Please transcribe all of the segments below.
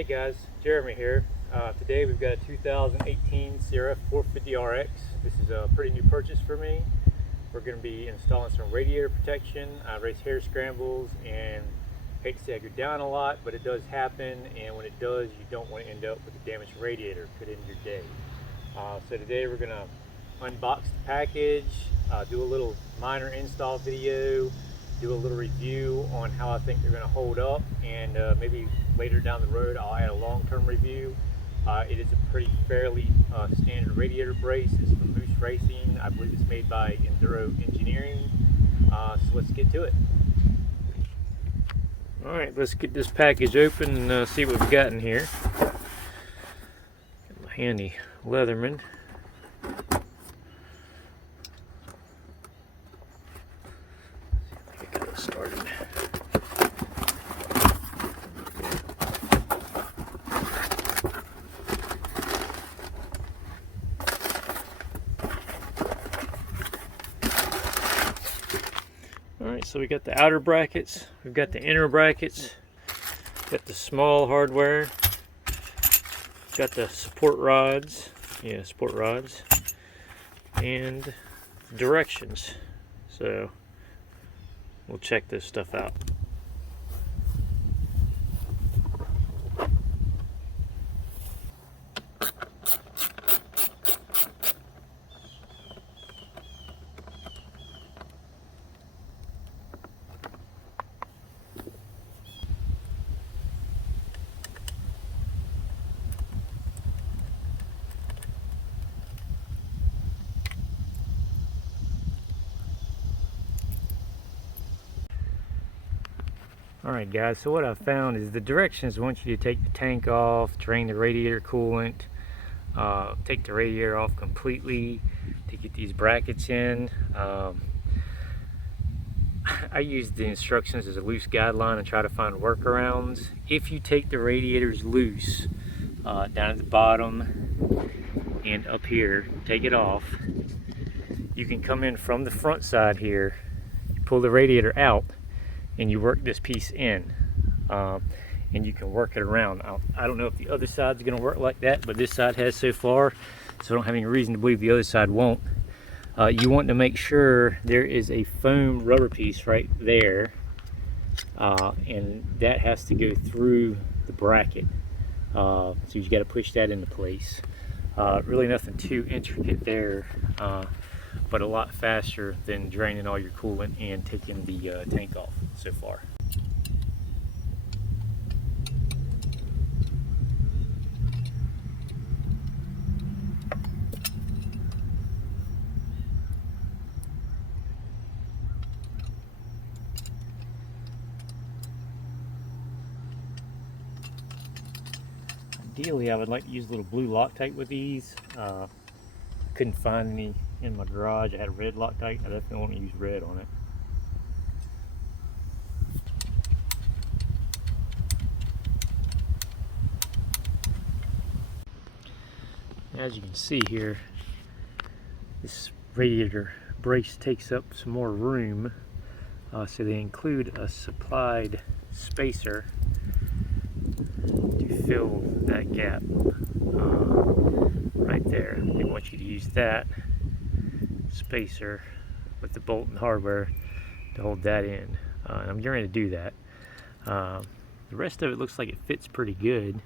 Hey guys, Jeremy here. Today we've got a 2018 CRF450rx. This is a pretty new purchase for me. We're going to be installing some radiator protection. I race hare scrambles and hate to say I go down a lot, but it does happen, and when it does, you don't want to end up with a damaged radiator. Could end your day. So today we're going to unbox the package, do a little minor install video, do a little review on how I think they're going to hold up, and maybe later down the road I'll add a long-term review. It is a pretty fairly standard radiator brace. It's from Moose Racing. I believe it's made by Enduro Engineering. So let's get to it. Alright, let's get this package open and see what we've got in here. Got my handy Leatherman. Started. Alright, so we got the outer brackets, we've got the inner brackets, got the small hardware, got the support rods, and directions. So we'll check this stuff out. Alright guys, so what I've found is the directions want you to take the tank off, drain the radiator coolant, take the radiator off completely to get these brackets in. I use the instructions as a loose guideline and try to find workarounds. If you take the radiators loose, down at the bottom and up here, take it off, you can come in from the front side here, pull the radiator out, and you work this piece in, and you can work it around. I don't know if the other side's going to work like that, but this side has so far, so I don't have any reason to believe the other side won't. You want to make sure there is a foam rubber piece right there, and that has to go through the bracket. So you got to push that into place. Really nothing too intricate there, but a lot faster than draining all your coolant and taking the tank off so far. Ideally, I would like to use a little blue Loctite with these. Couldn't find any in my garage. I had red Loctite. I definitely want to use red on it. As you can see here, this radiator brace takes up some more room, so they include a supplied spacer to fill that gap right there. They want you to use that spacer with the bolt and hardware to hold that in, and I'm getting ready to do that. The rest of it looks like it fits pretty good.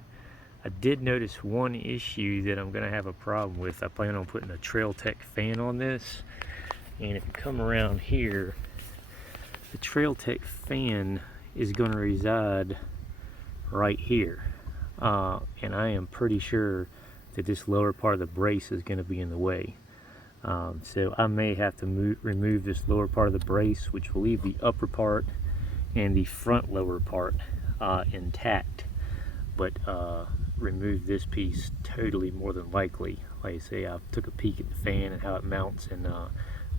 I did notice one issue that I'm going to have a problem with. I plan on putting a Trail Tech fan on this, and if you come around here, the Trail Tech fan is going to reside right here, and I am pretty sure that this lower part of the brace is going to be in the way. So I may have to remove this lower part of the brace, which will leave the upper part and the front lower part intact, but remove this piece totally more than likely. Like I say, I took a peek at the fan and how it mounts, and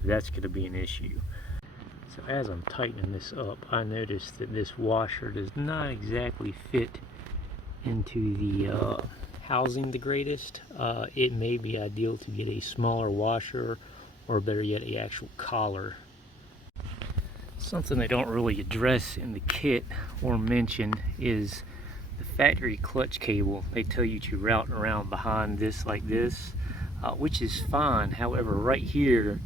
that's going to be an issue. So as I'm tightening this up, I noticed that this washer does not exactly fit into the housing the greatest. It may be ideal to get a smaller washer, or better yet, a actual collar. Something they don't really address in the kit or mention is the factory clutch cable, they tell you to route around behind this like this, which is fine. However, right here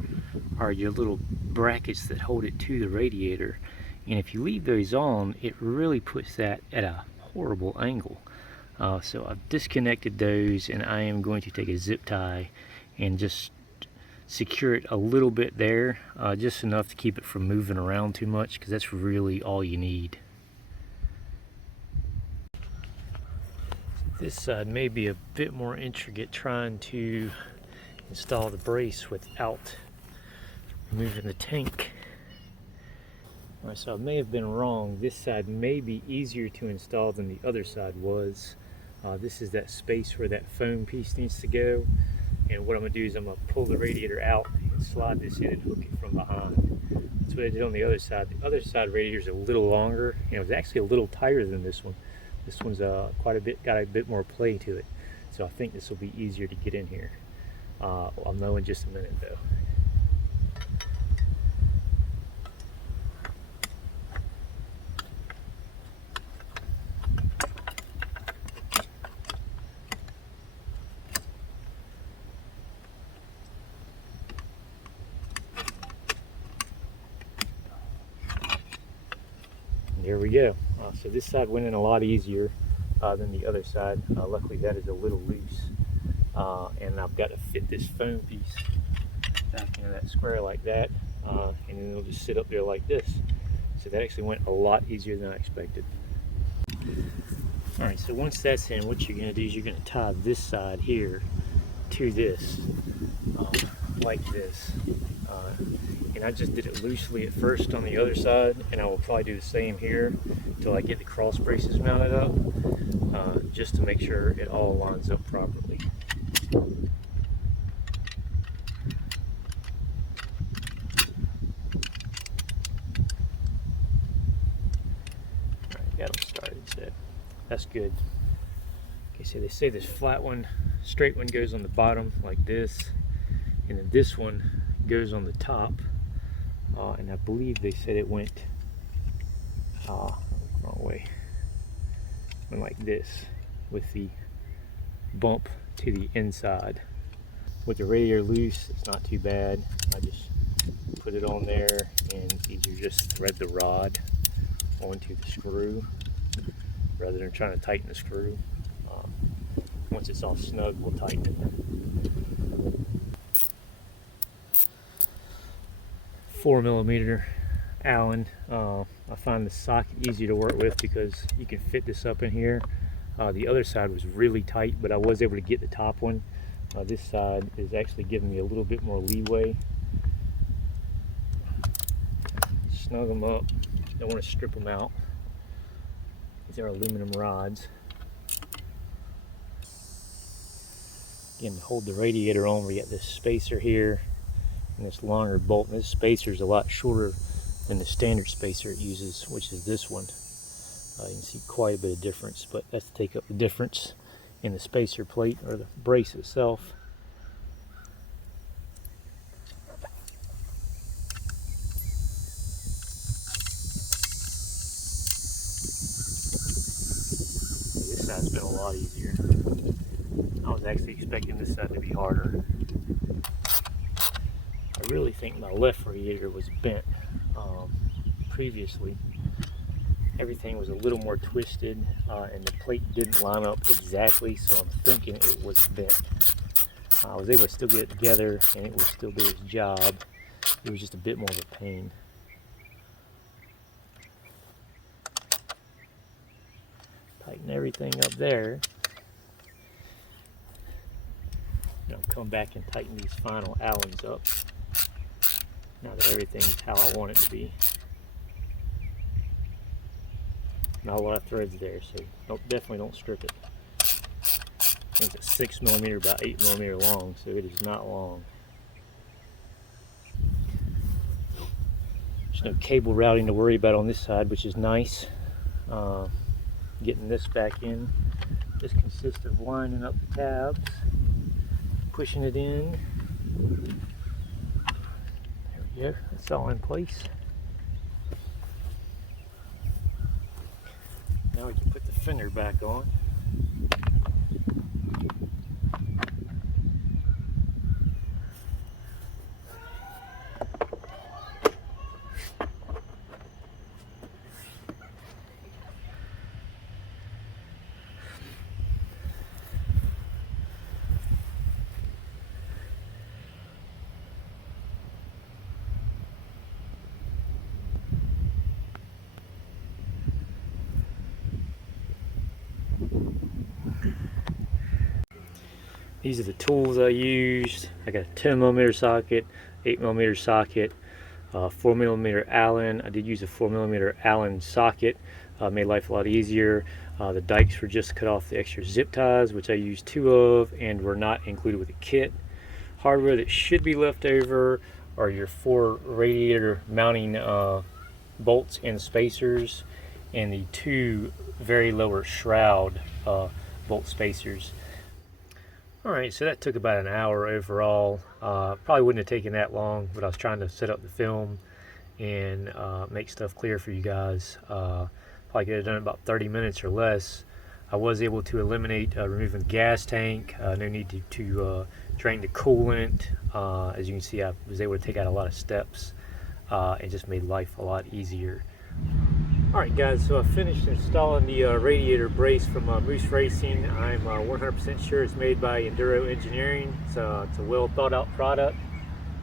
are your little brackets that hold it to the radiator, and if you leave those on, it really puts that at a horrible angle. So I've disconnected those, and I am going to take a zip tie and just secure it a little bit there, just enough to keep it from moving around too much, because that's really all you need. This side may be a bit more intricate, trying to install the brace without removing the tank. Alright, so I may have been wrong. This side may be easier to install than the other side was. This is that space where that foam piece needs to go. And what I'm going to do is I'm going to pull the radiator out and slide this in and hook it from behind. That's what I did on the other side. The other side radiator is a little longer, and it was actually a little tighter than this one. This one's got a bit more play to it. So I think this will be easier to get in here. I'll know in just a minute though. There we go. So this side went in a lot easier than the other side. Luckily that is a little loose. And I've got to fit this foam piece back into that square like that. And then it'll just sit up there like this. So that actually went a lot easier than I expected. Alright, so once that's in, what you're going to do is you're going to tie this side here to this, like this. And I just did it loosely at first on the other side, and I will probably do the same here until I get the cross braces mounted up, just to make sure it all lines up properly. Alright, got them started, so that's good. Okay, so they say this flat one, straight one goes on the bottom like this, and then this one goes on the top. And I believe they said it went wrong way. Went like this with the bump to the inside. With the radiator loose, it's not too bad. I just put it on there and either just thread the rod onto the screw rather than trying to tighten the screw. Once it's all snug, we'll tighten it. 4mm Allen. I find the socket easy to work with because you can fit this up in here. The other side was really tight, but I was able to get the top one. This side is actually giving me a little bit more leeway. Snug them up. Don't want to strip them out. These are aluminum rods. Again, to hold the radiator on, we got this spacer here and this longer bolt. And this spacer is a lot shorter than the standard spacer it uses, which is this one. You can see quite a bit of difference, but that's to take up the difference in the spacer plate or the brace itself. This side's been a lot easier. I was actually expecting this side to be harder. I really think my left radiator was bent previously. Everything was a little more twisted and the plate didn't line up exactly, so I'm thinking it was bent. I was able to still get it together and it would still do its job. It was just a bit more of a pain. Tighten everything up there. Now come back and tighten these final Allens up. Now that everything's how I want it to be. Not a lot of threads there, so definitely don't strip it. I think it's 6mm, about 8mm long, so it is not long. There's no cable routing to worry about on this side, which is nice. Getting this back in. This consists of lining up the tabs, pushing it in. There we go, it's all in place. Now we can put the fender back on. These are the tools I used. I got a 10mm socket, 8mm socket, 4mm Allen. I did use a 4mm Allen socket. Made life a lot easier. The dikes were just cut off the extra zip ties, which I used 2 of and were not included with the kit. Hardware that should be left over are your 4 radiator mounting bolts and spacers, and the 2 very lower shroud bolt spacers. Alright, so that took about an hour overall. Probably wouldn't have taken that long, but I was trying to set up the film and make stuff clear for you guys. Probably could have done it about 30 minutes or less. I was able to eliminate removing the gas tank. No need to drain the coolant. As you can see, I was able to take out a lot of steps. It just made life a lot easier. Alright guys, so I finished installing the radiator brace from Moose Racing. I'm 100% sure it's made by Enduro Engineering. It's a well thought out product.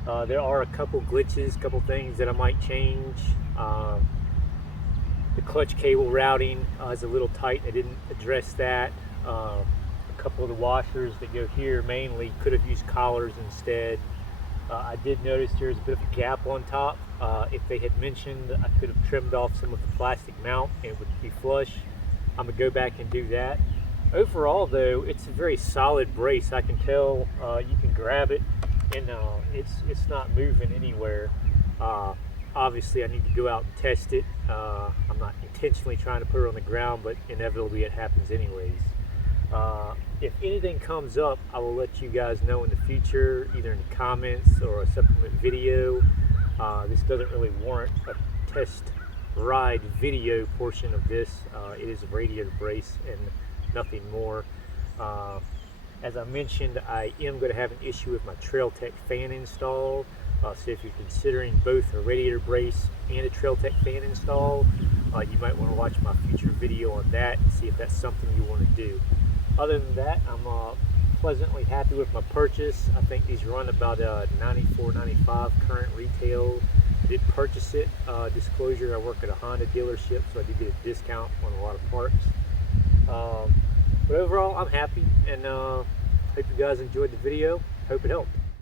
There are a couple glitches, a couple things that I might change. The clutch cable routing is a little tight. I didn't address that. A couple of the washers that go here mainly could have used collars instead. I did notice there's a bit of a gap on top. If they had mentioned, I could have trimmed off some of the plastic mount and it would be flush. I'm gonna go back and do that. Overall though, it's a very solid brace. I can tell you can grab it and it's not moving anywhere. Obviously I need to go out and test it. I'm not intentionally trying to put it on the ground, but inevitably it happens anyways. If anything comes up, I will let you guys know in the future, either in the comments or a supplement video. This doesn't really warrant a test ride video portion of this. It is a radiator brace and nothing more. As I mentioned, I am going to have an issue with my Trail Tech fan install. So if you're considering both a radiator brace and a Trail Tech fan install, you might want to watch my future video on that and see if that's something you want to do. Other than that, I'm pleasantly happy with my purchase. I think these run about $94.95 current retail. I did purchase it. Disclosure, I work at a Honda dealership, so I did get a discount on a lot of parts. But overall, I'm happy, and hope you guys enjoyed the video. Hope it helped.